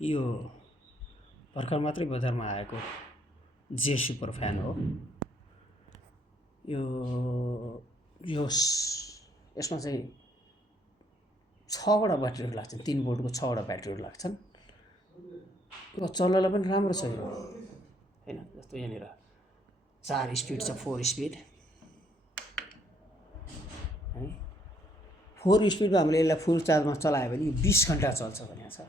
यो भर्खर मात्रै बजारमा आएको जे सुपर फ्यान हो। यसमा चाहिँ 6वटा ब्याट्रीहरू लाग्छन्, 3 भोल्टको 6वटा ब्याट्रीहरू लाग्छन्। यो चल्नलाई पनि राम्रो छ यो हैन। जस्तो यहाँनिर 4 स्पिड छ, 4 स्पिड है। 4 स्पिडमा हामीले यसलाई फुल चार्जमा चलायो भने 20 घण्टा चल्छ भनेको छ।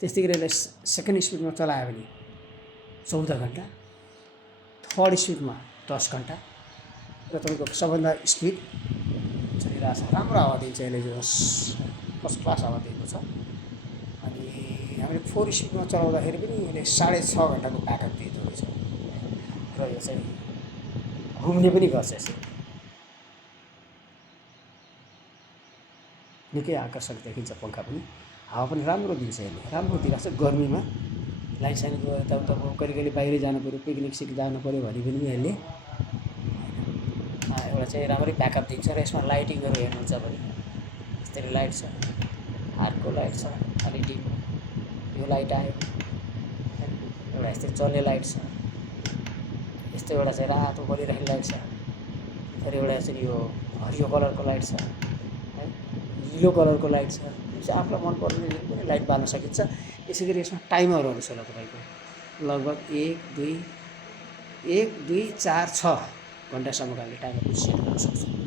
त्यस्तै गरी यसलाई सेकेन्ड स्पिडमा चलायो भने 14 घण्टा, थर्ड स्पिडमा 10 घण्टा र तपाईँको सबभन्दा स्पिड चलिरहेको छ। राम्रो हावा दिन्छ यसले, जो फर्स्ट क्लास हावा दिएको छ। अनि हामीले 4 स्पिडमा चलाउँदाखेरि पनि यसले 6.5 घण्टाको ब्याकअप दिँदो रहेछ र यो चाहिँ घुम्ने पनि गर्छ। यसले निकै आकर्षक देखिन्छ। पङ्खा पनि हावा पनि राम्रो दिन्छ। यसले राम्रो दिइरहेको छ। गर्मीमा लाइट साइनको यताउता कहिले कहिले बाहिर जानु पऱ्यो, पिकनिक सिक जानु पऱ्यो भने पनि यसले एउटा चाहिँ राम्रै ब्याकअप दिन्छ। र यसमा लाइटिङहरू हेर्नुहुन्छ भने यस्तरी लाइट छ, हार्डको लाइट छ, अलि डिम यो लाइट आयो, एउटा यस्तै चल्ने लाइट छ, यस्तो एउटा चाहिँ रातो बलिरहेको लाइट छ, फेरि एउटा चाहिँ यो हरियो कलरको लाइट छ है, निलो कलरको लाइट छ। चाहिँ आफूलाई मनपर्ने पनि लाइट बाल्न सकिन्छ। यसै गरी यसमा टाइमरहरू छ तपाईँको लगभग 1, 2, 4, 6 घन्टासम्मको हामीले टाइमर सेट गर्न सक्छौँ।